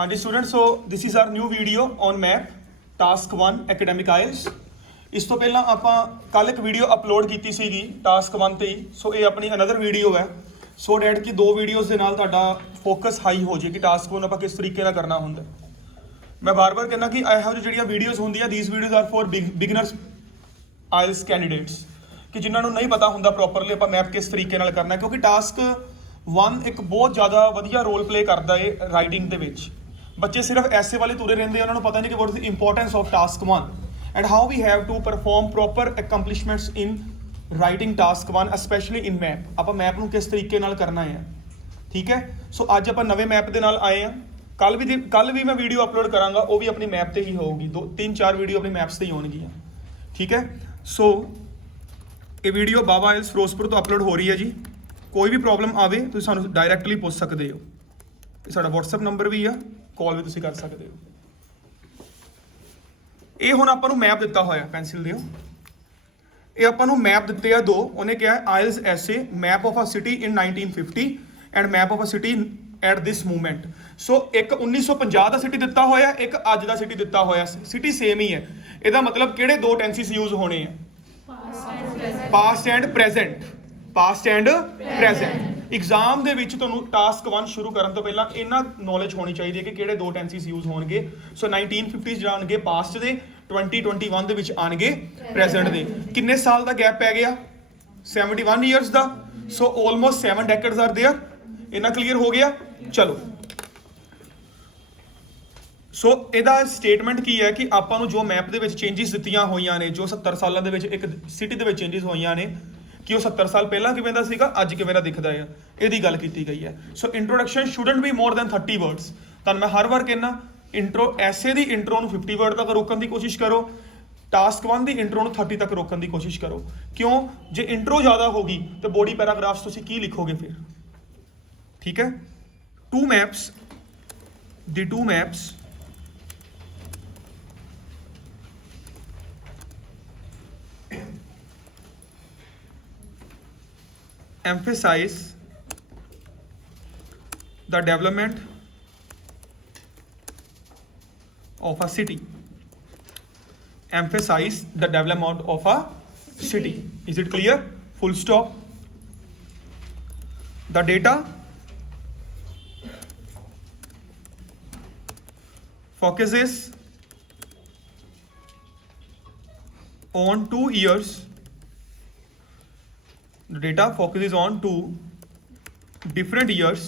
हाँ जी student, so this is our new video on map task 1 academic IELTS. ਇਸ ਤੋਂ ਪਹਿਲਾਂ ਆਪਾਂ ਕੱਲ ਇੱਕ ਵੀਡੀਓ ਅਪਲੋਡ ਕੀਤੀ ਸੀਗੀ ਟਾਸਕ 1 ਤੇ ਹੀ। ਸੋ ਇਹ ਆਪਣੀ ਅਨਦਰ ਵੀਡੀਓ ਹੈ ਸੋ ਡੈਟ ਕਿ ਦੋ ਵੀਡੀਓਜ਼ ਦੇ ਨਾਲ ਤੁਹਾਡਾ ਫੋਕਸ ਹਾਈ ਹੋ ਜੇ ਕਿ ਟਾਸਕ 1 ਆਪਾਂ ਕਿਸ ਤਰੀਕੇ ਨਾਲ ਕਰਨਾ ਹੁੰਦਾ। ਮੈਂ ਬਾਰ-ਬਾਰ ਕਹਿੰਦਾ ਕਿ ਇਹੋ ਜਿਹੜੀਆਂ ਵੀਡੀਓਜ਼ ਹੁੰਦੀਆਂ these videos are for beginners IELTS candidates ਕਿ ਜਿਨ੍ਹਾਂ ਨੂੰ ਨਹੀਂ ਪਤਾ ਹੁੰਦਾ ਪ੍ਰੋਪਰਲੀ ਆਪਾਂ ਮੈਪ ਕਿਸ ਤਰੀਕੇ ਨਾਲ ਕਰਨਾ, ਕਿਉਂਕਿ ਟਾਸਕ 1 ਇੱਕ ਬਹੁਤ ਜ਼ਿਆਦਾ ਵਧੀਆ ਰੋਲ ਪਲੇ ਕਰਦਾ ਹੈ ਰਾਈਟਿੰਗ ਦੇ ਵਿੱਚ। ਬੱਚੇ ਸਿਰਫ ਐਸੇ ਵਾਲੇ ਤੁਰੇ ਰਹਿੰਦੇ, ਉਹਨਾਂ ਨੂੰ ਪਤਾ ਨਹੀਂ ਕਿ what is the importance of task 1 and how we have to perform proper accomplishments in writing task 1 specially in map. ਆਪਾਂ ਮੈਪ ਨੂੰ ਕਿਸ ਤਰੀਕੇ ਨਾਲ ਕਰਨਾ ਹੈ, ਠੀਕ ਹੈ। ਸੋ ਅੱਜ ਆਪਾਂ ਨਵੇਂ ਮੈਪ ਦੇ ਨਾਲ ਆਏ ਹਾਂ। ਕੱਲ ਵੀ ਮੈਂ ਵੀਡੀਓ ਅਪਲੋਡ ਕਰਾਂਗਾ, ਉਹ ਵੀ ਆਪਣੀ ਮੈਪ ਤੇ ਹੀ ਹੋਊਗੀ। 3-4 ਵੀਡੀਓ ਆਪਣੀ ਮੈਪਸ ਤੇ ਹੀ ਹੋਣਗੀਆਂ, ਠੀਕ ਹੈ। ਸੋ ਇਹ ਵੀਡੀਓ ਬਾਬਾ ਆਇਲਸ ਫਿਰੋਜ਼ਪੁਰ ਤੋਂ ਅਪਲੋਡ ਹੋ ਰਹੀ ਹੈ ਜੀ। ਕੋਈ ਵੀ ਪ੍ਰੋਬਲਮ ਆਵੇ ਤੁਸੀਂ ਸਾਨੂੰ ਡਾਇਰੈਕਟਲੀ ਪੁੱਛ ਸਕਦੇ ਹੋ। ਇਹ ਸਾਡਾ WhatsApp ਨੰਬਰ ਵੀ ਆ, ਕਾਲ ਵੀ ਤੁਸੀਂ ਕਰ ਸਕਦੇ ਹੋ। ਇਹ ਹੁਣ ਆਪਾਂ ਨੂੰ ਮੈਪ ਦਿੱਤਾ ਹੋਇਆ, ਪੈਨਸਿਲ ਦਿਓ। ਇਹ ਆਪਾਂ ਨੂੰ ਮੈਪ ਦਿੱਤੇ ਆ ਦੋ। ਉਹਨੇ ਕਿਹਾ ਆਇਲਸ ਐਸੇ map of a city in 1950 and map of a city at this movement. So ਇੱਕ 1950 ਦਾ ਸਿਟੀ ਦਿੱਤਾ ਹੋਇਆ, ਇੱਕ ਅੱਜ ਦਾ ਸਿਟੀ ਦਿੱਤਾ ਹੋਇਆ। ਸਿਟੀ ਸੇਮ ਹੀ ਹੈ। ਇਹਦਾ ਮਤਲਬ ਕਿਹੜੇ ਦੋ ਟੈਂਸਿਸ ਯੂਜ਼ ਹੋਣੇ ਆ? Past and present. Past and present. Exam ਦੇ ਵਿੱਚ ਤੁਹਾਨੂੰ ਟਾਸਕ 1 ਸ਼ੁਰੂ ਕਰਨ ਤੋਂ ਪਹਿਲਾਂ ਇਹਨਾਂ ਨੌਲੇਜ ਹੋਣੀ ਚਾਹੀਦੀ ਹੈ ਕਿ ਕਿਹੜੇ ਦੋ ਟੈਂਸਿਸ ਯੂਜ਼ ਹੋਣਗੇ। ਸੋ 1950 ਜਾਣਗੇ ਪਾਸਟ ਦੇ, 2021 ਦੇ ਵਿੱਚ ਆਣਗੇ ਪ੍ਰੈਜ਼ੈਂਟ ਦੇ। ਕਿੰਨੇ ਸਾਲ ਦਾ ਗੈਪ ਪੈ ਗਿਆ? 71 ਇਅਰਸ ਦਾ। So almost 7 decades are there. ਇਹਨਾਂ ਕਲੀਅਰ ਹੋ ਗਿਆ। ਚਲੋ, ਸੋ ਇਹਦਾ ਸਟੇਟਮੈਂਟ ਕੀ ਹੈ ਕਿ ਆਪਾਂ ਨੂੰ ਜੋ ਮੈਪ ਦੇ ਵਿੱਚ ਚੇਂਜਸ ਦਿੱਤੀਆਂ ਹੋਈਆਂ ਨੇ, ਜੋ 70 ਸਾਲਾਂ ਦੇ ਵਿੱਚ ਇੱਕ ਸਿਟੀ ਦੇ ਵਿੱਚ ਚੇਂਜਸ ਹੋਈਆਂ ਨੇ, ਕਿ ਉਹ 70 ਸਾਲ ਪਹਿਲਾਂ ਕਿਵੇਂ ਦਾ ਸੀਗਾ, ਅੱਜ ਕਿਵੇਂ ਦਾ ਦਿਖਦਾ ਹੈ, ਇਹਦੀ ਗੱਲ ਕੀਤੀ ਗਈ ਹੈ। So introduction shouldn't be more than 30 words. ਤੁਹਾਨੂੰ ਮੈਂ ਹਰ ਵਾਰ ਕਹਿੰਦਾ ਇੰਟਰੋ ਐਸੇ ਦੀ ਇੰਟਰੋ ਨੂੰ 50 ਵਰਡ ਤੱਕ ਰੋਕਣ ਦੀ ਕੋਸ਼ਿਸ਼ ਕਰੋ, ਟਾਸਕ 1 ਦੀ ਇੰਟਰੋ ਨੂੰ 30 ਤੱਕ ਰੋਕਣ ਦੀ ਕੋਸ਼ਿਸ਼ ਕਰੋ। ਕਿਉਂ? ਜੇ ਇੰਟਰੋ ਜ਼ਿਆਦਾ ਹੋਗੀ ਤਾਂ ਬੋਡੀ ਪੈਰਾਗ੍ਰਾਫਸ ਤੁਸੀਂ ਕੀ ਲਿਖੋਗੇ ਫਿਰ, ਠੀਕ ਹੈ। Two maps emphasize the development of a city. Emphasize the development of a city. Is it clear? Full stop. The data focuses on 2 years. The data focuses on 2 different years,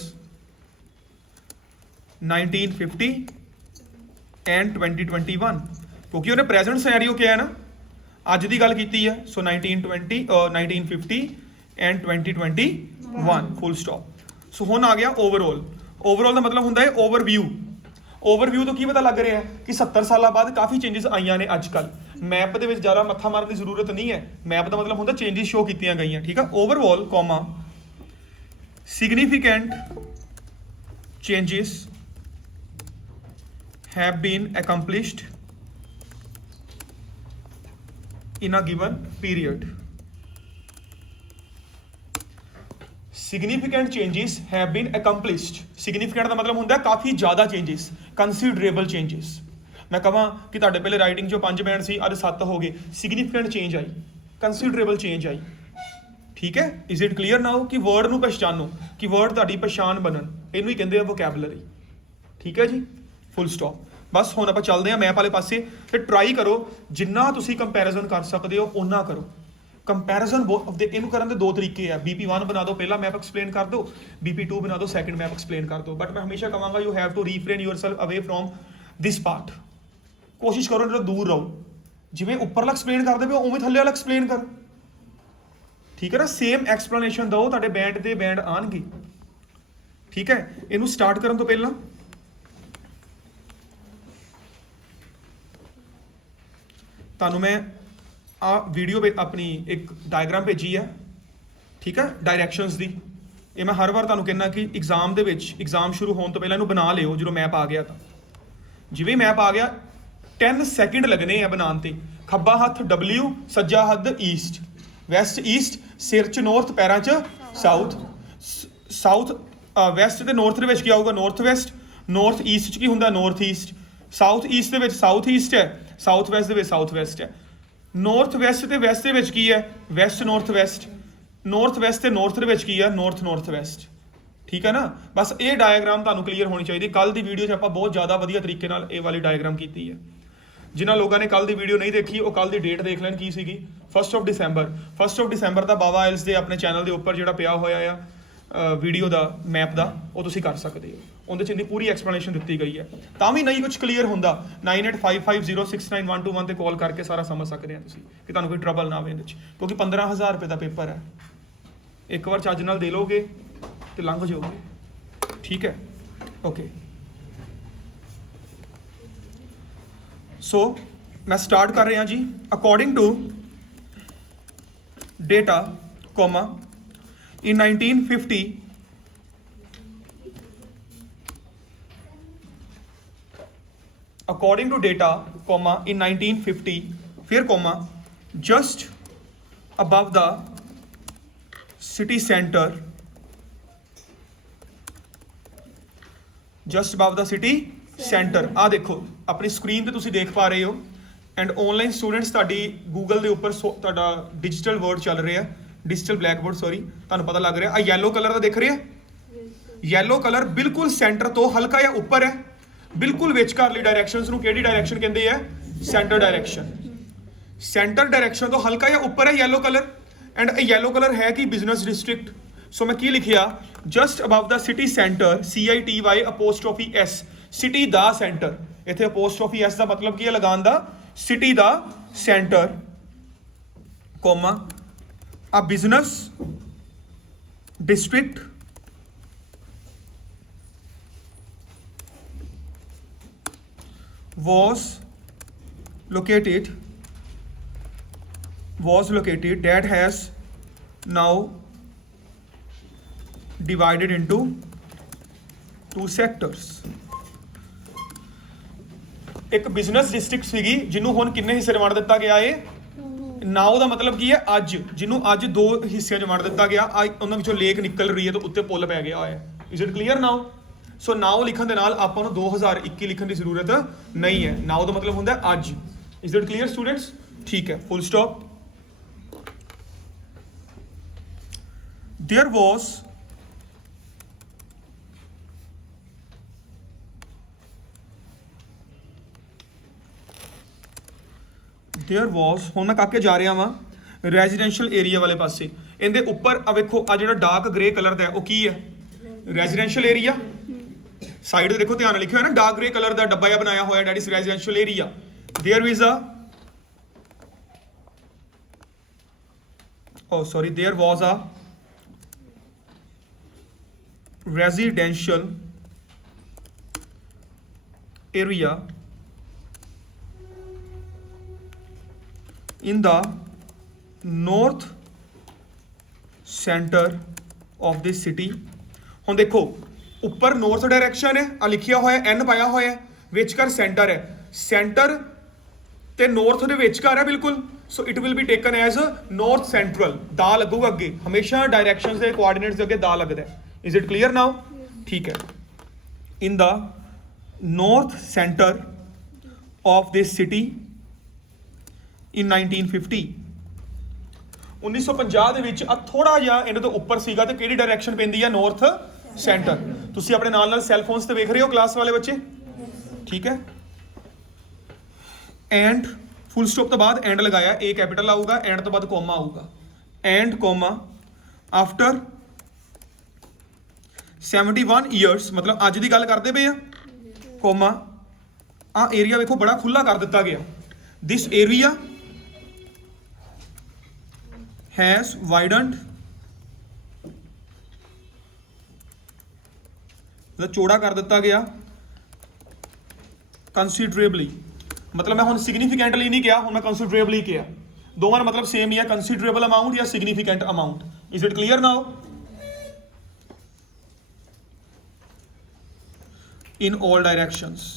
1950 and 2021, क्योंकि उन्हें present scenario क्या है ना, आज की गल की है। सो 1950 एंड 2021 फुल स्टॉप। सो हुण आ गया ओवरऑल। ओवरऑल का मतलब होंदा है ओवरव्यू। ओवरव्यू तो की पता लग रहा है कि 70 साल बाद काफ़ी चेंजेस आईयां ने। अजकल मैप ਦੇ ਵਿੱਚ ਜ਼ਿਆਦਾ ਮੱਥਾ ਮਾਰਨ ਦੀ ਜ਼ਰੂਰਤ ਨਹੀਂ ਹੈ। ਮੈਪ ਦਾ ਮਤਲਬ ਹੁੰਦਾ ਚੇਂਜਸ ਸ਼ੋ ਕੀਤੀਆਂ ਗਈਆਂ, ਠੀਕ ਹੈ। Overall comma significant changes have been accomplished in a given period. Significant changes have been accomplished. Significant ਦਾ ਮਤਲਬ ਹੁੰਦਾ ਕਾਫੀ ਜ਼ਿਆਦਾ ਚੇਂਜਸ, ਕੰਸੀਡਰੇਬਲ ਚੇਂਜਸ। ਮੈਂ ਕਹਾਂ ਕਿ ਤੁਹਾਡੇ ਪਹਿਲੇ ਰਾਈਟਿੰਗ 'ਚੋਂ 5 ਬੈਂਡ ਸੀ, ਅੱਜ 7 ਹੋ ਗਏ। ਸਿਗਨੀਫੀਕੈਂਟ ਚੇਂਜ ਆਈ, ਕੰਸੀਡਰੇਬਲ ਚੇਂਜ ਆਈ, ਠੀਕ ਹੈ। ਇਜ਼ ਇਟ ਕਲੀਅਰ ਨਾਓ ਕਿ ਵਰਡ ਨੂੰ ਪਛਾਣੋ, ਕਿ ਵਰਡ ਤੁਹਾਡੀ ਪਛਾਣ ਬਣਨ, ਇਹਨੂੰ ਹੀ ਕਹਿੰਦੇ ਆ ਵੋਕੈਬਲਰੀ, ਠੀਕ ਹੈ ਜੀ। Full stop. ਬਸ ਹੁਣ ਆਪਾਂ ਚੱਲਦੇ ਹਾਂ ਮੈਪ ਵਾਲੇ ਪਾਸੇ ਤੇ ਟਰਾਈ ਕਰੋ ਜਿੰਨਾ ਤੁਸੀਂ ਕੰਪੈਰੀਜ਼ਨ ਕਰ ਸਕਦੇ ਹੋ ਓਨਾ ਕਰੋ। ਕੰਪੈਰੀਜ਼ਨ ਇਹਨੂੰ ਕਰਨ ਦੇ ਦੋ ਤਰੀਕੇ ਆ। BP1 ਬਣਾ ਦਿਓ, ਪਹਿਲਾ ਮੈਪ ਐਕਸਪਲੇਨ ਕਰ ਦਿਓ। BP2 ਬਣਾ ਦਿਓ, ਸੈਕਿੰਡ ਮੈਪ ਐਕਸਪਲੇਨ ਕਰ ਦਿਓ। ਬਟ ਮੈਂ ਹਮੇਸ਼ਾ ਕਹਾਂਗਾ ਯੂ ਹੈਵ ਟੂ ਰੀਫਰੇਨ ਯੂਅਰਸੈਲਫ ਅਵੇ ਫਰੋਮ ਦਿਸ ਪਾਰਟ। ਕੋਸ਼ਿਸ਼ ਕਰੋ ਜਿਹੜਾ ਦੂਰ ਰਹੋ। ਜਿਵੇਂ ਉੱਪਰਲਾ ਐਕਸਪਲੇਨ ਕਰਦੇ ਪਏ ਉਵੇਂ ਥੱਲੇ ਵਾਲਾ ਐਕਸਪਲੇਨ ਕਰੋ, ਠੀਕ ਹੈ ਨਾ। ਸੇਮ ਐਕਸਪਲੇਨੇਸ਼ਨ ਦਿਓ, ਤੁਹਾਡੇ ਬੈਂਡ ਦੇ ਬੈਂਡ ਆਣਗੇ, ਠੀਕ ਹੈ। ਇਹਨੂੰ ਸਟਾਰਟ ਕਰਨ ਤੋਂ ਪਹਿਲਾਂ ਤੁਹਾਨੂੰ ਮੈਂ ਆ ਵੀਡੀਓ ਆਪਣੀ ਇੱਕ ਡਾਇਗਰਾਮ ਭੇਜੀ ਆ, ਠੀਕ ਹੈ, ਡਾਇਰੈਕਸ਼ਨਸ ਦੀ। ਇਹ ਮੈਂ ਹਰ ਵਾਰ ਤੁਹਾਨੂੰ ਕਹਿੰਦਾ ਕਿ ਐਗਜ਼ਾਮ ਦੇ ਵਿੱਚ ਐਗਜ਼ਾਮ ਸ਼ੁਰੂ ਹੋਣ ਤੋਂ ਪਹਿਲਾਂ ਇਹਨੂੰ ਬਣਾ ਲਿਓ। ਜਦੋਂ ਮੈਪ ਆ ਗਿਆ ਤਾਂ ਜਿਵੇਂ ਮੈਪ ਆ ਗਿਆ 10 ਸੈਕਿੰਡ ਲੱਗਣੇ ਆ ਬਣਾਉਣ ਤੇ। ਖੱਬਾ ਹੱਥ W, ਸੱਜਾ ਹੱਥ ਈਸਟ, ਵੈਸਟ ਈਸਟ, ਸਿਰ 'ਚ ਨੌਰਥ, ਪੈਰਾਂ 'ਚ ਸਾਊਥ। ਸਾਊਥ ਵੈਸਟ ਤੇ ਨੌਰਥ ਦੇ ਵਿੱਚ ਕੀ ਆਊਗਾ? North West. ਨੌਰਥ ਈਸਟ 'ਚ ਕੀ ਹੁੰਦਾ ਨੌਰਥ ਈਸਟ, ਸਾਊਥ ਈਸਟ ਦੇ ਵਿੱਚ ਸਾਊਥ ਈਸਟ ਹੈ, ਸਾਊਥ ਵੈਸਟ ਦੇ ਵਿੱਚ ਸਾਊਥ ਵੈਸਟ ਹੈ, ਨੌਰਥ ਵੈਸਟ ਤੇ ਵੈਸਟ ਦੇ ਵਿੱਚ ਕੀ ਹੈ West north West, north West ਤੇ ਨੌਰਥ ਦੇ ਵਿੱਚ ਕੀ ਹੈ ਨੌਰਥ ਨੌਰਥ ਵੈਸਟ। ਠੀਕ ਹੈ ਨਾ, ਬਸ ਇਹ ਡਾਇਆਗ੍ਰਾਮ ਤੁਹਾਨੂੰ ਕਲੀਅਰ ਹੋਣੀ ਚਾਹੀਦੀ। ਕੱਲ ਦੀ ਵੀਡੀਓ 'ਚ ਆਪਾਂ ਬਹੁਤ ਜ਼ਿਆਦਾ ਵਧੀਆ ਤਰੀਕੇ ਨਾਲ ਇਹ ਵਾਲੀ ਡਾਇਆਗ੍ਰਾਮ ਕੀਤੀ ਹੈ। ਜਿਨ੍ਹਾਂ ਲੋਕਾਂ ਨੇ ਕੱਲ ਦੀ ਵੀਡੀਓ ਨਹੀਂ ਦੇਖੀ ਉਹ ਕੱਲ ਦੀ ਡੇਟ ਦੇਖ ਲੈਣ ਕੀ ਸੀਗੀ 1 ਡਿਸੰਬਰ। 1 ਡਿਸੰਬਰ ਦਾ ਬਾਬਾ ਆਇਲਸ ਦੇ ਆਪਣੇ ਚੈਨਲ ਦੇ ਉੱਪਰ ਜਿਹੜਾ ਪਿਆ ਹੋਇਆ ਆ ਵੀਡੀਓ ਦਾ ਮੈਪ ਦਾ, ਉਹ ਤੁਸੀਂ ਕਰ ਸਕਦੇ ਹੋ। ਉਹਦੇ 'ਚ ਇੰਨੀ ਪੂਰੀ ਐਕਸਪਲੇਨੇਸ਼ਨ ਦਿੱਤੀ ਗਈ ਹੈ। ਤਾਂ ਵੀ ਨਹੀਂ ਕੁਝ ਕਲੀਅਰ ਹੁੰਦਾ 9855069121 ਤੇ ਕਾਲ ਕਰਕੇ ਸਾਰਾ ਸਮਝ ਸਕਦੇ ਆ ਤੁਸੀਂ ਕਿ ਤੁਹਾਨੂੰ ਕੋਈ ਟਰਬਲ ਨਾ ਆਵੇ ਇਹਦੇ 'ਚ, ਕਿਉਂਕਿ 15,000 ਰੁਪਏ ਦਾ ਪੇਪਰ ਹੈ। ਇੱਕ ਵਾਰ ਚੱਜ ਨਾਲ ਦੇ ਲੋਗੇ ਤੇ ਲੰਘ ਜਾਓਗੇ। ਠੀਕ ਹੈ, ਓਕੇ। ਸੋ ਮੈਂ ਸਟਾਰਟ ਕਰ ਰਿਹਾ ਜੀ। According to data comma in 1950 according to data comma in 1950 फिर comma just above the city center, just above the city center ਆ ਦੇਖੋ ਆਪਣੀ ਸਕਰੀਨ ਤੇ ਤੁਸੀਂ ਦੇਖ ਪਾ ਰਹੇ ਹੋ। ਐਂਡ ਆਨਲਾਈਨ ਸਟੂਡੈਂਟਸ ਤੁਹਾਡੀ ਗੂਗਲ ਦੇ ਉੱਪਰ ਤੁਹਾਡਾ ਡਿਜੀਟਲ ਵਰਡ ਚੱਲ ਰਿਹਾ, ਡਿਜੀਟਲ ਬਲੈਕਬੋਰਡ ਸੌਰੀ, ਤੁਹਾਨੂੰ ਪਤਾ ਲੱਗ ਰਿਹਾ। ਆ ਯੈਲੋ ਕਲਰ ਦਾ ਦਿਖ ਰਿਹਾ, ਯੈਲੋ ਕਲਰ ਬਿਲਕੁਲ ਸੈਂਟਰ ਤੋਂ ਹਲਕਾ ਜਿਹਾ ਉੱਪਰ ਹੈ, ਬਿਲਕੁਲ ਵਿਚਕਾਰਲੀ ਡਾਇਰੈਕਸ਼ਨਸ ਨੂੰ ਕਿਹੜੀ ਡਾਇਰੈਕਸ਼ਨ ਕਹਿੰਦੇ ਆ ਸੈਂਟਰ ਡਾਇਰੈਕਸ਼ਨ। ਸੈਂਟਰ ਡਾਇਰੈਕਸ਼ਨ ਤੋਂ ਹਲਕਾ ਜਿਹਾ ਉੱਪਰ ਹੈ ਯੈਲੋ ਕਲਰ। ਐਂਡ ਇਹ ਯੈਲੋ ਕਲਰ ਹੈ ਕਿ ਬਿਜ਼ਨਸ ਡਿਸਟ੍ਰਿਕਟ। ਸੋ ਮੈਂ ਕੀ ਲਿਖਿਆ just above the city centre CITY apostrophe S, city ਦਾ ਸੈਂਟਰ। ਇੱਥੇ ਅਪੋਸਟ੍ਰੋਫੀ S ਦਾ ਮਤਲਬ ਕੀ ਹੈ ਲਗਾਉਣ ਦਾ, ਸਿਟੀ ਦਾ centre comma a business district was located that has now divided into 2 sectors। ਇੱਕ ਬਿਜ਼ਨਸ ਡਿਸਟ੍ਰਿਕਟ ਸੀਗੀ ਜਿਹਨੂੰ ਹੁਣ ਕਿੰਨੇ ਹਿੱਸੇ ਵੰਡ ਦਿੱਤਾ ਗਿਆ ਏ ਨਾਓ ਦਾ ਮਤਲਬ ਕੀ ਹੈ ਅੱਜ, ਜਿਹਨੂੰ ਅੱਜ 2 ਹਿੱਸਿਆਂ 'ਚ ਵੰਡ ਦਿੱਤਾ ਗਿਆ। ਉਹਨਾਂ ਵਿੱਚੋਂ ਲੇਕ ਨਿਕਲ ਰਹੀ ਹੈ ਤੇ ਉੱਤੇ ਪੁੱਲ ਪੈ ਗਿਆ ਹੋਇਆ। ਇਜ਼ ਇਟ ਕਲੀਅਰ ਨਾਓ? ਸੋ ਨਾਓ ਲਿਖਣ ਦੇ ਨਾਲ ਆਪਾਂ ਨੂੰ 2021 ਲਿਖਣ ਦੀ ਜ਼ਰੂਰਤ ਨਹੀਂ ਹੈ। ਨਾਓ ਦਾ ਮਤਲਬ ਹੁੰਦਾ ਅੱਜ। Is it clear students? ਠੀਕ ਹੈ, ਫੁੱਲ ਸਟਾਪ। देयर was ਹੁਣ ਮੈਂ ਕਾਕੇ ਜਾ ਰਿਹਾ ਵਾਂ ਰੈਜ਼ੀਡੈਂਸ਼ੀਅਲ ਏਰੀਆ ਵਾਲੇ ਪਾਸੇ। ਇਹਦੇ ਉੱਪਰ ਆ ਵੇਖੋ ਆ ਜਿਹੜਾ ਡਾਰਕ ਗ੍ਰੇ ਕਲਰ ਦਾ ਉਹ ਕੀ ਹੈ ਰੈਜ਼ੀਡੈਂਸ਼ੀਅਲ ਏਰੀਆ। ਸਾਈਡ ਤੇ ਦੇਖੋ ਧਿਆਨ ਨਾਲ ਲਿਖਿਆ ਹੋਇਆ ਨਾ ਡਾਰਕ ਗ੍ਰੇ ਕਲਰ ਦਾ ਡੱਬਾ ਜਿਹਾ ਬਣਾਇਆ ਹੋਇਆ that is residential area. There was a residential area in the north center of the city। ਹੁਣ ਦੇਖੋ ਉੱਪਰ ਨਾਰਥ ਡਾਇਰੈਕਸ਼ਨ ਹੈ, ਆ ਲਿਖਿਆ ਹੋਇਆ N ਪਾਇਆ ਹੋਇਆ, ਵਿਚਕਾਰ ਸੈਂਟਰ ਹੈ, ਸੈਂਟਰ ਤੇ ਨਾਰਥ ਦੇ ਵਿਚਕਾਰ ਹੈ ਬਿਲਕੁਲ। So it will be taken as north central. ਦਾ ਲੱਗੂਗਾ ਅੱਗੇ, ਹਮੇਸ਼ਾ ਡਾਇਰੈਕਸ਼ਨਸ ਦੇ ਕੋਆਰਡੀਨੇਟਸ ਦੇ ਅੱਗੇ ਦਾ ਲੱਗਦਾ। Is it clear now? ਠੀਕ ਹੈ। In the north centre of this city in 1950 1950 ਦੇ ਵਿੱਚ ਆ ਥੋੜਾ ਜਿਹਾ ਇਹਨਾਂ ਤੋਂ ਉੱਪਰ ਸੀਗਾ ਤੇ ਕਿਹੜੀ ਡਾਇਰੈਕਸ਼ਨ ਪੈਂਦੀ ਆ ਨਾਰਥ ਸੈਂਟਰ। ਤੁਸੀਂ ਆਪਣੇ ਨਾਲ ਸੈੱਲ ਫੋਨਸ ਤੇ ਵੇਖ ਰਹੇ ਹੋ ਕਲਾਸ ਵਾਲੇ ਬੱਚੇ, ਠੀਕ ਹੈ। ਐਂਡ ਫੁੱਲ ਸਟਾਪ ਤੋਂ ਬਾਅਦ ਐਂਡ ਲਗਾਇਆ, A ਕੈਪੀਟਲ ਆਊਗਾ, ਐਂਡ ਤੋਂ ਬਾਅਦ ਕੋਮਾ ਆਊਗਾ। ਐਂਡ ਕੋਮਾ ਆਫਟਰ 71 ਇਅਰਸ, ਮਤਲਬ ਅੱਜ ਦੀ ਗੱਲ ਕਰਦੇ ਪਏ ਆ। ਕੋਮਾ ਆ ਏਰੀਆ ਵੇਖੋ ਬੜਾ ਖੁੱਲਾ ਕਰ ਦਿੱਤਾ ਗਿਆ। ਦਿਸ ਏਰੀਆ has widened, मतलब चौड़ा कर दिता गया considerably। मतलब मैं हुण significantly नहीं किया, हुण मैं considerably किया। दोवां दा मतलब सेम ही है, considerable amount या significant amount। Is it clear now? In all directions,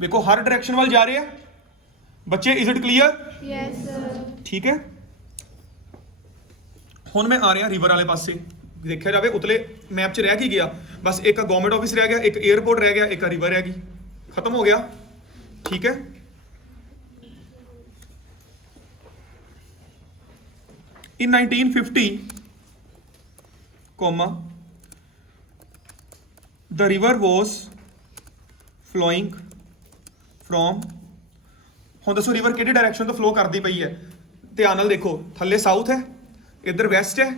देखो हर डायरेक्शन वाल जा रहे हैं बच्चे। Is it clear? Yes sir। ठीक है। ਹੁਣ ਮੈਂ ਆ ਰਿਹਾ ਰਿਵਰ ਵਾਲੇ ਪਾਸੇ। ਦੇਖਿਆ ਜਾਵੇ ਉਤਲੇ ਮੈਪ 'ਚ ਰਹਿ ਕੀ ਗਿਆ, बस एक गवर्नमेंट ऑफिस रह गया, एक एयरपोर्ट रह गया, एक रिवर रह गई, खत्म हो गया। ठीक है, in 1950 comma the river was flowing from, ਹੁਣ ਦੱਸੋ ਰਿਵਰ ਕਿਹੜੀ ਡਾਇਰੈਕਸ਼ਨ ਤੋਂ ਫਲੋ ਕਰਦੀ ਪਈ ਹੈ? ਧਿਆਨ ਨਾਲ ਦੇਖੋ, ਥੱਲੇ ਸਾਊਥ ਹੈ, ਇੱਧਰ ਵੈਸਟ ਹੈ,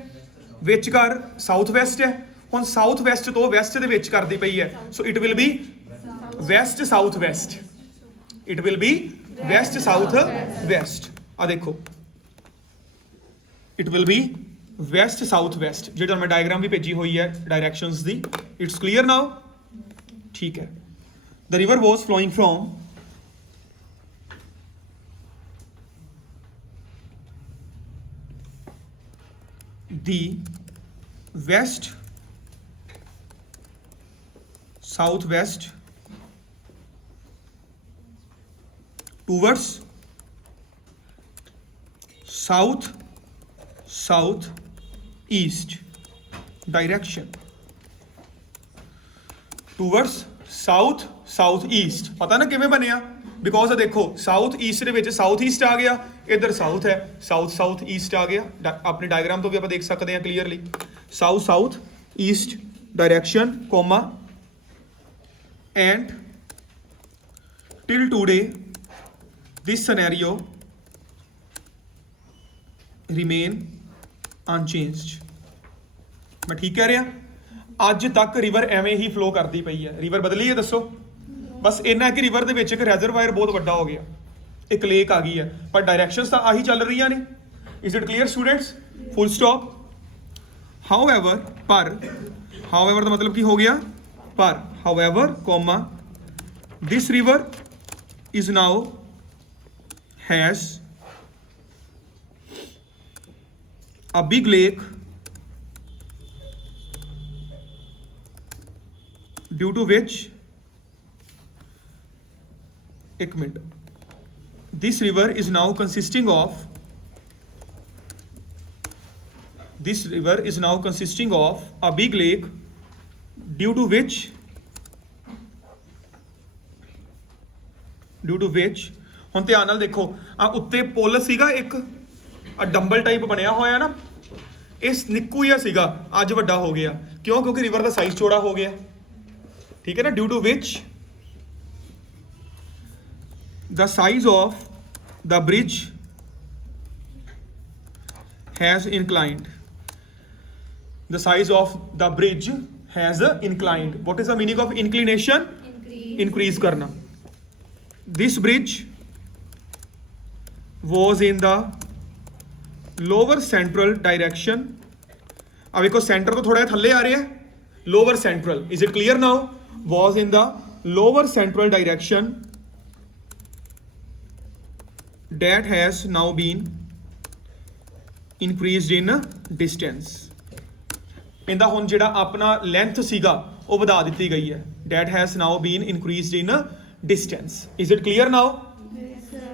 ਵਿਚਕਾਰ ਸਾਊਥ ਵੈਸਟ ਹੈ। ਹੁਣ ਸਾਊਥ ਵੈਸਟ ਤੋਂ ਵੈਸਟ ਦੇ ਵਿੱਚ ਕਰਦੀ ਪਈ ਹੈ, so it will be west south west, it will be west south west. ਆ ਦੇਖੋ, it will be west south west, ਜਿਹੜਾ ਮੈਂ ਡਾਇਗਰਾਮ ਵੀ ਭੇਜੀ ਹੋਈ ਹੈ ਡਾਇਰੈਕਸ਼ਨਸ ਦੀ। It's clear now? ਠੀਕ ਹੈ। The river was flowing from the west southwest towards south southeast direction, towards south southeast। पता ना किवें बनया? बिकॉज देखो साउथ ईस्ट ਦੇ ਵਿੱਚ ਸਾਊਥ ਈਸਟ ਆ ਗਿਆ, ਇੱਧਰ ਸਾਊਥ ਹੈ, ਸਾਊਥ ਈਸਟ ਆ ਗਿਆ। ਆਪਣੇ ਡਾਇਗਰਾਮ ਤੋਂ ਵੀ ਆਪਾਂ ਦੇਖ ਸਕਦੇ ਹਾਂ clearly, south East direction comma, and till today this scenario remain unchanged। ਮੈਂ ਠੀਕ ਕਹਿ ਰਿਹਾ? ਅੱਜ ਤੱਕ ਰਿਵਰ ਐਵੇਂ ਹੀ ਫਲੋ ਕਰਦੀ ਪਈ ਹੈ। ਰਿਵਰ ਬਦਲੀ ਹੈ? ਦੱਸੋ। ਬਸ ਇੰਨਾ ਕਿ ਰਿਵਰ ਦੇ ਵਿੱਚ ਇੱਕ ਰਿਜ਼ਰਵਾਇਰ ਬਹੁਤ ਵੱਡਾ ਹੋ ਗਿਆ, ਇੱਕ ਲੇਕ ਆ ਗਈ ਹੈ, ਪਰ ਡਾਇਰੈਕਸ਼ਨਸ ਤਾਂ ਆਹੀ ਚੱਲ ਰਹੀਆਂ ਨੇ। Is it clear students? Full stop. However, ਪਰ, ਹਾਊਐਵਰ ਦਾ ਮਤਲਬ ਕੀ ਹੋ ਗਿਆ? ਪਰ, however comma this river is now has a big lake due to which, एक minute, this river is now consisting of a big lake due to which ਹੁਣ ਧਿਆਨ ਨਾਲ ਦੇਖੋ, ਆ ਉੱਤੇ ਪੁੱਲ ਸੀਗਾ ਇੱਕ, ਆ ਡੰਬਲ ਟਾਈਪ ਬਣਿਆ ਹੋਇਆ ਨਾ, ਇਸ ਨਿੱਕੂ ਜਿਹਾ ਸੀਗਾ, ਅੱਜ ਵੱਡਾ ਹੋ ਗਿਆ। ਕਿਉਂ? ਕਿਉਂਕਿ ਰਿਵਰ ਦਾ ਸਾਈਜ਼ ਚੌੜਾ ਹੋ ਗਿਆ। ਠੀਕ ਹੈ ਨਾ? Due to which the size of the bridge has inclined, the size of the bridge has inclined। what is the meaning of inclination? increase karna। this bridge was in the lower central direction। अब देखो centre तो थोड़ा थल्ले आ रहा है, lower central, is it clear now? was in the lower central direction that has now been increased in distance। ਇਹਦਾ ਹੁਣ ਜਿਹੜਾ ਆਪਣਾ ਲੈਂਥ ਸੀਗਾ ਉਹ ਵਧਾ ਦਿੱਤੀ ਗਈ ਹੈ। that has now been increased in distance। is it clear now?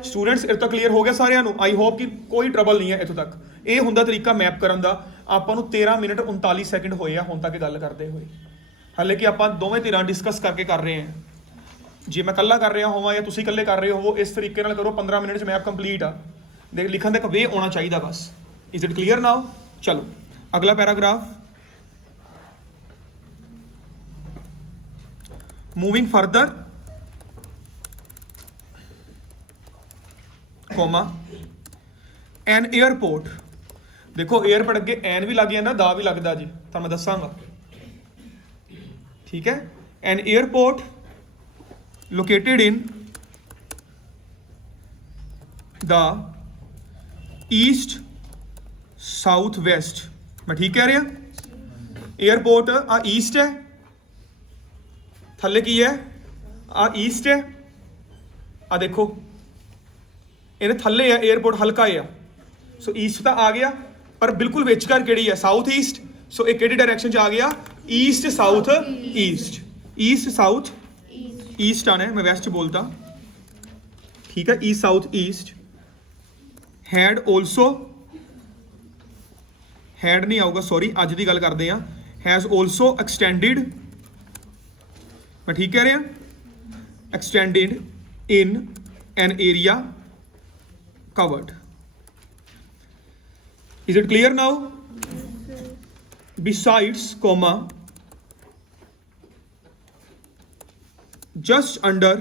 Students ਇਹ ਤਾਂ ਕਲੀਅਰ ਹੋ ਗਿਆ ਸਾਰਿਆਂ ਨੂੰ? ਆਈ ਹੋਪ ਕਿ ਕੋਈ ਟਰਬਲ ਨਹੀਂ ਹੈ ਇੱਥੋਂ ਤੱਕ। ਇਹ ਹੁੰਦਾ ਤਰੀਕਾ ਮੈਪ ਕਰਨ ਦਾ। ਆਪਾਂ ਨੂੰ 13 ਮਿੰਟ 39 ਸੈਕਿੰਡ ਹੋਏ ਆ ਹੁਣ ਤੱਕ ਗੱਲ ਕਰਦੇ ਹੋਏ, ਹਾਲੇ ਕਿ ਆਪਾਂ ਦੋਵੇਂ ਧਿਰਾਂ ਡਿਸਕਸ ਕਰਕੇ ਕਰ ਰਹੇ ਹਾਂ। ਜੇ ਮੈਂ ਇਕੱਲਾ ਕਰ ਰਿਹਾ ਹੋਵਾਂ ਜਾਂ ਤੁਸੀਂ ਇਕੱਲੇ ਕਰ ਰਹੇ ਹੋਵੋ, ਇਸ ਤਰੀਕੇ ਨਾਲ ਕਰੋ, 15 ਮਿੰਟ 'ਚ ਮੈਪ ਕੰਪਲੀਟ ਆ। ਦੇਖ, ਲਿਖਣ ਦਾ ਇੱਕ ਵੇ ਆਉਣਾ ਚਾਹੀਦਾ ਬਸ। ਇਜ਼ ਇਟ ਕਲੀਅਰ ਨਾਓ? ਚਲੋ ਅਗਲਾ ਪੈਰਾਗ੍ਰਾਫ। ਮੂਵਿੰਗ ਫਰਦਰ ਕੋਮਾ ਐਨ 에ਅਰਪੋਰਟ। ਦੇਖੋ 에ਅਰਪੋਰਟ ਅੱਗੇ ਐਨ ਵੀ ਲੱਗ ਜਾਂਦਾ, ਦਾ ਵੀ ਲੱਗਦਾ ਜੀ, ਤਾਂ ਮੈਂ ਦੱਸਾਂਗਾ। ਠੀਕ ਹੈ? ਐਨ airport located in the east southwest। मैं ठीक कह रहा? एयरपोर्ट आ ईस्ट है, थल्ले की है आ ईस्ट है, आ देखो इन्हें थल्ले है, एयरपोर्ट हल्का है, सो ईस्ट तो आ गया, पर बिल्कुल विचकार केड़ी है? South east. सो एक केड़ी डायरेक्शन च आ गया? East south east, east south east आना है, मैं वेस्ट बोलता। ठीक है? East south east had also, had नहीं आऊगा सॉरी, अज की गल करते हैं, हैज़ ऑल्सो एक्सटेंडिड मैं ठीक कह रहा? Extended in an area covered. Is it clear now? Besides, comma, just under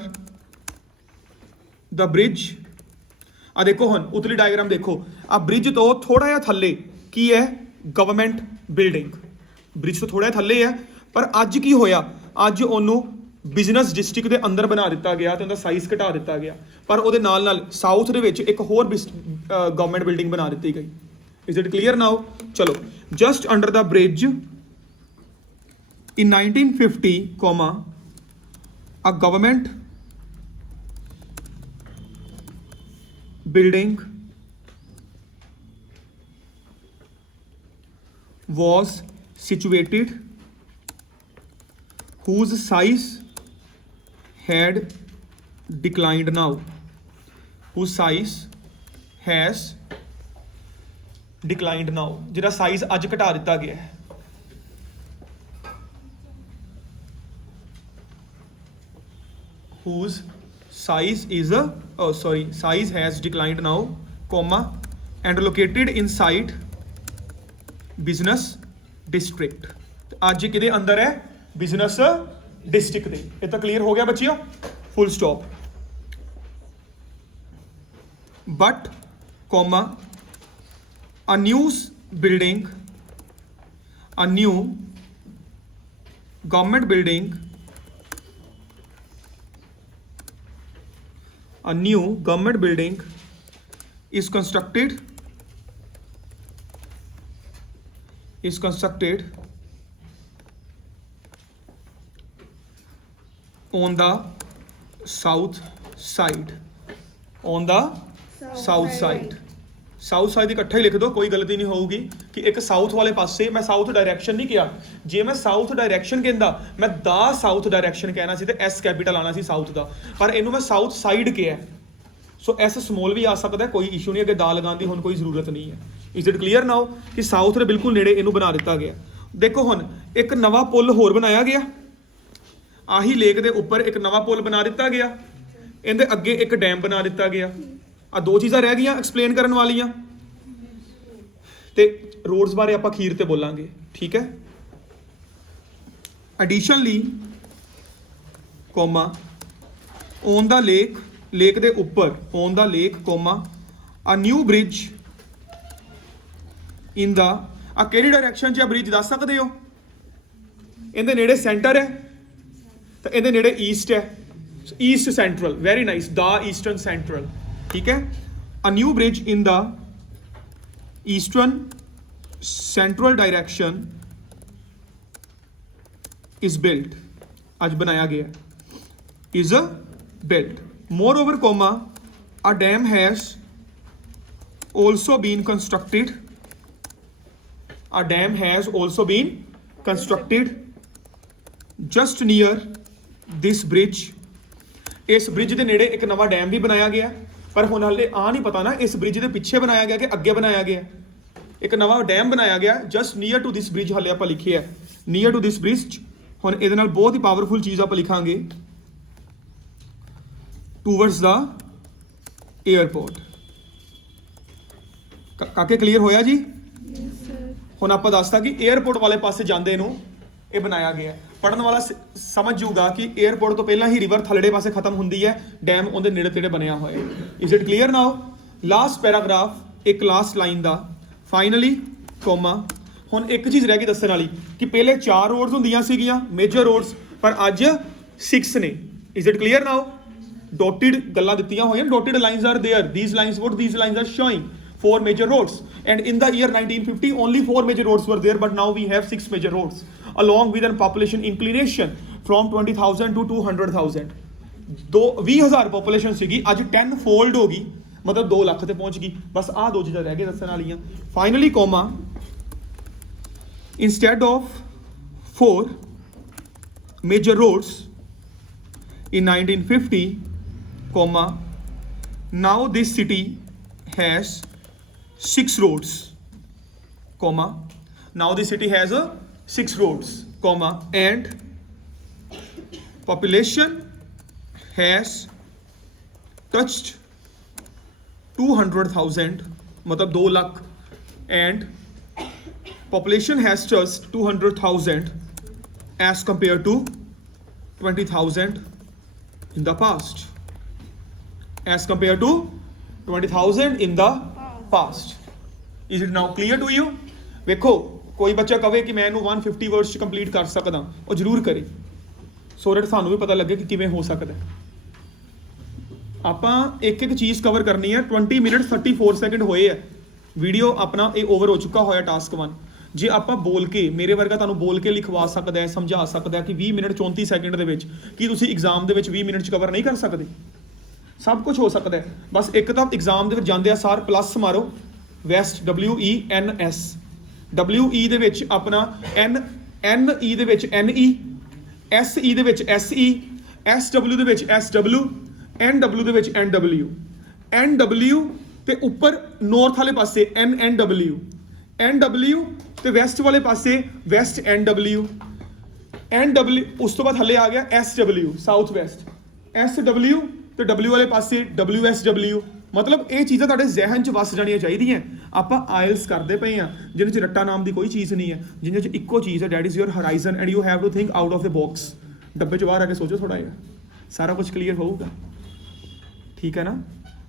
the bridge। ਆ ਦੇਖੋ ਹੁਣ ਉਤਲੀ ਡਾਇਗਰਾਮ ਦੇਖੋ, ਆ ਬ੍ਰਿਜ ਤੋਂ ਥੋੜਾ ਜਿਹਾ ਥੱਲੇ ਕੀ ਹੈ? Government building. ਬ੍ਰਿਜ ਤੋਂ ਥੋੜਾ ਜਿਹਾ ਥੱਲੇ ਹੈ, ਪਰ ਅੱਜ ਕੀ ਹੋਇਆ? ਅੱਜ ਉਹਨੂੰ ਬਿਜ਼ਨਸ ਡਿਸਟ੍ਰਿਕਟ ਦੇ ਅੰਦਰ ਬਣਾ ਦਿੱਤਾ ਗਿਆ ਤੇ ਉਹਦਾ ਸਾਈਜ਼ ਘਟਾ ਦਿੱਤਾ ਗਿਆ, ਪਰ ਉਹਦੇ ਨਾਲ ਨਾਲ ਸਾਊਥ ਦੇ ਵਿੱਚ ਇੱਕ ਹੋਰ ਗਵਰਨਮੈਂਟ ਬਿਲਡਿੰਗ ਬਣਾ ਦਿੱਤੀ ਗਈ। Is it clear now? चलो, just under the bridge in 1950, comma, a government building was situated whose size had declined now, whose size has ਡਿਕਲਾਈਨਡ ਨਾਓ, ਜਿਹੜਾ ਸਾਈਜ਼ ਅੱਜ ਘਟਾ ਦਿੱਤਾ ਗਿਆ ਹੈ। whose size is size has declined now, comma, and located inside business district। ਅੱਜ ਕਿਹਦੇ ਅੰਦਰ ਹੈ? ਬਿਜ਼ਨਸ ਡਿਸਟ੍ਰਿਕਟ ਦੇ। ਇਹ ਤਾਂ ਕਲੀਅਰ ਹੋ ਗਿਆ ਬੱਚਿਓ? Full stop. But comma, a new building, a new government building, a new government building is constructed on the south side, on the south side। South side ਇਕੱਠਾ ਹੀ ਲਿਖ ਦਿਓ, ਕੋਈ ਗਲਤੀ ਨਹੀਂ ਹੋਊਗੀ ਕਿ ਇੱਕ ਸਾਊਥ ਵਾਲੇ ਪਾਸੇ। ਮੈਂ ਸਾਊਥ ਡਾਇਰੈਕਸ਼ਨ ਨਹੀਂ ਕਿਹਾ, ਜੇ ਮੈਂ ਸਾਊਥ ਡਾਇਰੈਕਸ਼ਨ ਕਹਿੰਦਾ ਮੈਂ ਦਾ ਸਾਊਥ ਡਾਇਰੈਕਸ਼ਨ ਕਹਿਣਾ ਸੀ ਤੇ ਐਸ ਕੈਪੀਟਲ ਆਣਾ ਸੀ ਸਾਊਥ ਦਾ, ਪਰ ਇਹਨੂੰ ਮੈਂ ਸਾਊਥ ਸਾਈਡ ਕਿਹਾ। ਸੋ ਐਸ ਸਮੋਲ ਵੀ ਆ ਸਕਦਾ, ਕੋਈ ਇਸ਼ੂ ਨਹੀਂ, ਅੱਗੇ ਦਾ ਲਗਾਉਣ ਦੀ ਹੁਣ ਕੋਈ ਜ਼ਰੂਰਤ ਨਹੀਂ ਹੈ। ਇਜ਼ ਇਟ ਕਲੀਅਰ ਨਾਓ ਕਿ ਸਾਊਥ ਦੇ ਬਿਲਕੁਲ ਨੇੜੇ ਇਹਨੂੰ ਬਣਾ ਦਿੱਤਾ ਗਿਆ। ਦੇਖੋ ਹੁਣ ਇੱਕ ਨਵਾਂ ਪੁਲ ਹੋਰ ਬਣਾਇਆ ਗਿਆ, ਆਹੀ ਲੇਕ ਦੇ ਉੱਪਰ ਇੱਕ ਨਵਾਂ ਪੁਲ ਬਣਾ ਦਿੱਤਾ ਗਿਆ, ਇਹਦੇ ਅੱਗੇ ਇੱਕ ਡੈਮ ਬਣਾ ਦਿੱਤਾ ਗਿਆ। ਆ ਦੋ ਚੀਜ਼ਾਂ ਰਹਿ ਗਈਆਂ ਐਕਸਪਲੇਨ ਕਰਨ ਵਾਲੀਆਂ, ਤੇ ਰੋਡਸ ਬਾਰੇ ਆਪਾਂ ਅਖੀਰ ਤੇ ਬੋਲਾਂਗੇ, ਠੀਕ ਹੈ? Additionally, comma, on the lake, lake ਦੇ ਉੱਪਰ, on the lake, comma, a new bridge in the, ਆ ਕਿਹੜੀ ਡਾਇਰੈਕਸ਼ਨ 'ਚ ਆ ਬ੍ਰਿਜ ਦੱਸ ਸਕਦੇ ਹੋ? ਇਹਦੇ ਨੇੜੇ ਸੈਂਟਰ ਹੈ ਤੇ ਇਹਦੇ ਨੇੜੇ ਈਸਟ ਹੈ, ਈਸਟ ਸੈਂਟਰਲ। ਵੈਰੀ ਨਾਈਸ, ਦਾ ਈਸਟਰਨ ਸੈਂਟਰਲ, ठीक है? A new bridge in the eastern central direction is built, आज बनाया गया, is built। Moreover, comma, a dam has also been constructed, a dam has also been constructed just near this bridge। इस bridge के नेड़े एक नवा dam भी बनाया गया, पर हुण हाले आ नहीं पता ना इस ब्रिज के पिछे बनाया गया कि अगे बनाया गया। एक नवा डैम बनाया गया just near to this bridge, हाले आपां लिखे है नीयर टू दिस ब्रिज। हुण इहदे नाल बहुत ही पावरफुल चीज़ आपां लिखांगे, टूवर्ड्स द एयरपोर्ट। काके क्लीयर होया जी? हुण आपां दसदा कि एयरपोर्ट वाले पासे जांदे नूं ਇਹ ਬਣਾਇਆ ਗਿਆ। ਪੜਨ ਵਾਲਾ ਸਮਝ ਜੂਗਾ ਕਿ 에ਅਰਪੋਰਟ ਤੋਂ ਪਹਿਲਾਂ ਹੀ ਰਿਵਰ ਥੱਲੜੇ ਪਾਸੇ ਖਤਮ ਹੁੰਦੀ ਹੈ, ਡੈਮ ਉਹਦੇ ਨੇੜੇ ਤੇੜੇ ਬਣਿਆ ਹੋਇਆ। Is it clear now? Last paragraph, ਇੱਕ ਲਾਸਟ ਲਾਈਨ ਦਾ ਫਾਈਨਲੀ, ਕੋਮਾ। ਹੁਣ ਇੱਕ ਚੀਜ਼ ਰਹਿ ਗਈ ਦੱਸਣ ਵਾਲੀ ਕਿ ਪਹਿਲੇ 4 ਰੋਡਸ ਹੁੰਦੀਆਂ ਸੀਗੀਆਂ ਮੇਜਰ ਰੋਡਸ, ਪਰ ਅੱਜ 6 ਨੇ। Is it clear now? Dotted ਗੱਲਾਂ ਦਿੱਤੀਆਂ ਹੋਈਆਂ, dotted lines are there, these lines, what these lines are showing 4 major roads, and in the year 1950 only 4 major roads were there, but now we have 6 major roads along with a population inclination from 20,000 to 200,000। 20,000 population ਸੀਗੀ, ਅੱਜ 10 fold ਹੋ ਗਈ, ਮਤਲਬ 2 ਲੱਖ ਤੇ ਪਹੁੰਚ ਗਈ। ਬਸ ਆਹ ਦੋ ਚੀਜ਼ਾਂ ਰਹਿ ਗਏ ਦੱਸਣ ਵਾਲੀਆਂ। Finally, comma, instead of 4 major roads in 1950, comma, now this city has 6 roads, comma, now the city has 6 roads, comma, and population has touched 200,000 मतलब 2 lakh and population has touched 200,000 as compared to 20,000 in the past. As compared to 20,000 in the past. Is it now clear to you? ਵੇਖੋ ਕੋਈ ਬੱਚਾ ਕਵੇ ਕਿ ਮੈਂ ਇਹਨੂੰ 150 words ਚ complete ਕਰ ਸਕਦਾ, ਉਹ ਜ਼ਰੂਰ ਕਰੇ ਸੋ ਦੈਟ ਸਾਨੂੰ ਵੀ ਪਤਾ ਲੱਗੇ ਕਿ ਕਿਵੇਂ ਹੋ ਸਕਦਾ। ਆਪਾਂ ਇੱਕ ਇੱਕ ਚੀਜ਼ ਕਵਰ ਕਰਨੀ ਹੈ। 20 ਮਿੰਟ 34 ਸੈਕਿੰਡ ਹੋਏ ਹੈ, ਵੀਡੀਓ ਆਪਣਾ ਇਹ ਓਵਰ ਹੋ ਚੁੱਕਾ ਹੋਇਆ ਟਾਸਕ 1। ਜੇ ਆਪਾਂ ਬੋਲ ਕੇ, ਮੇਰੇ ਵਰਗਾ ਤੁਹਾਨੂੰ ਬੋਲ ਕੇ ਲਿਖਵਾ ਸਕਦਾ ਹੈ, ਸਮਝਾ ਸਕਦਾ ਕਿ 20 ਮਿੰਟ 34 ਸੈਕਿੰਡ ਦੇ ਵਿੱਚ ਕੀ ਤੁਸੀਂ ਐਗਜ਼ਾਮ ਦੇ ਵਿੱਚ 20 ਮਿੰਟ ਚ ਕਵਰ ਨਹੀਂ ਕਰ ਸਕਦੇ? ਸਭ ਕੁਝ ਹੋ ਸਕਦਾ ਹੈ। ਬਸ ਇੱਕ ਤਾਂ ਐਗਜ਼ਾਮ ਦੇ ਵਿੱਚ ਜਾਂਦੇ ਆ ਸਾਰ ਪਲੱਸ ਮਾਰੋ, ਵੈਸਟ WENS, WE ਦੇ ਵਿੱਚ ਆਪਣਾ NE ਦੇ ਵਿੱਚ NE, SE ਦੇ ਵਿੱਚ SE, SW ਦੇ ਵਿੱਚ SW, NW ਦੇ ਵਿੱਚ NW, NW ਤੇ ਉੱਪਰ ਨੌਰਥ ਵਾਲੇ ਪਾਸੇ NNW, NW ਤੇ ਵੈਸਟ ਵਾਲੇ ਪਾਸੇ ਵੈਸਟ NW, NW ਉਸ ਤੋਂ ਬਾਅਦ ਥੱਲੇ ਆ ਗਿਆ SW ਸਾਊਥ ਵੈਸਟ, SW ਤੇ W ਵਾਲੇ ਪਾਸੇ WSW। ਮਤਲਬ ਇਹ ਚੀਜ਼ਾਂ ਤੁਹਾਡੇ ਜ਼ਿਹਨ 'ਚ ਵਸ ਜਾਣੀਆਂ ਚਾਹੀਦੀਆਂ। ਆਪਾਂ ਆਇਲਸ ਕਰਦੇ ਪਏ ਆ ਜਿਹਦੇ 'ਚ ਰੱਟਾ ਨਾਮ ਦੀ ਕੋਈ ਚੀਜ਼ ਨਹੀਂ ਹੈ, ਜਿਹਦੇ 'ਚ ਇੱਕੋ ਚੀਜ਼ ਹੈ, that is your horizon and you have to think out of the box. ਡੱਬੇ 'ਚ ਬਾਹਰ ਆ ਕੇ ਸੋਚੋ ਥੋੜਾ ਜਿਹਾ, ਸਾਰਾ ਕੁਝ ਕਲੀਅਰ ਹੋਊਗਾ। ਠੀਕ ਹੈ ਨਾ?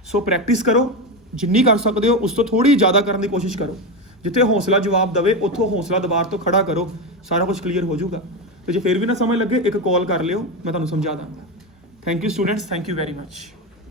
ਸੋ ਪ੍ਰੈਕਟਿਸ ਕਰੋ, ਜਿੰਨੀ ਕਰ ਸਕਦੇ ਹੋ ਉਸ ਤੋਂ ਥੋੜੀ ਜ਼ਿਆਦਾ ਕਰਨ ਦੀ ਕੋਸ਼ਿਸ਼ ਕਰੋ। ਜਿੱਥੇ ਹੌਸਲਾ ਜਵਾਬ ਦਵੇ ਉੱਥੋਂ ਹੌਸਲਾ ਦੁਬਾਰ ਤੋਂ ਖੜਾ ਕਰੋ, ਸਾਰਾ ਕੁਝ ਕਲੀਅਰ ਹੋ ਜਾਊਗਾ। ਤੇ ਜੇ ਫਿਰ ਵੀ ਨਾ ਸਮਝ ਲੱਗੇ ਇੱਕ ਕਾਲ ਕਰ ਲਿਓ, ਮੈਂ ਤੁਹਾਨੂੰ ਸਮਝਾ ਦਾਂਗਾ। Thank you students, thank you very much.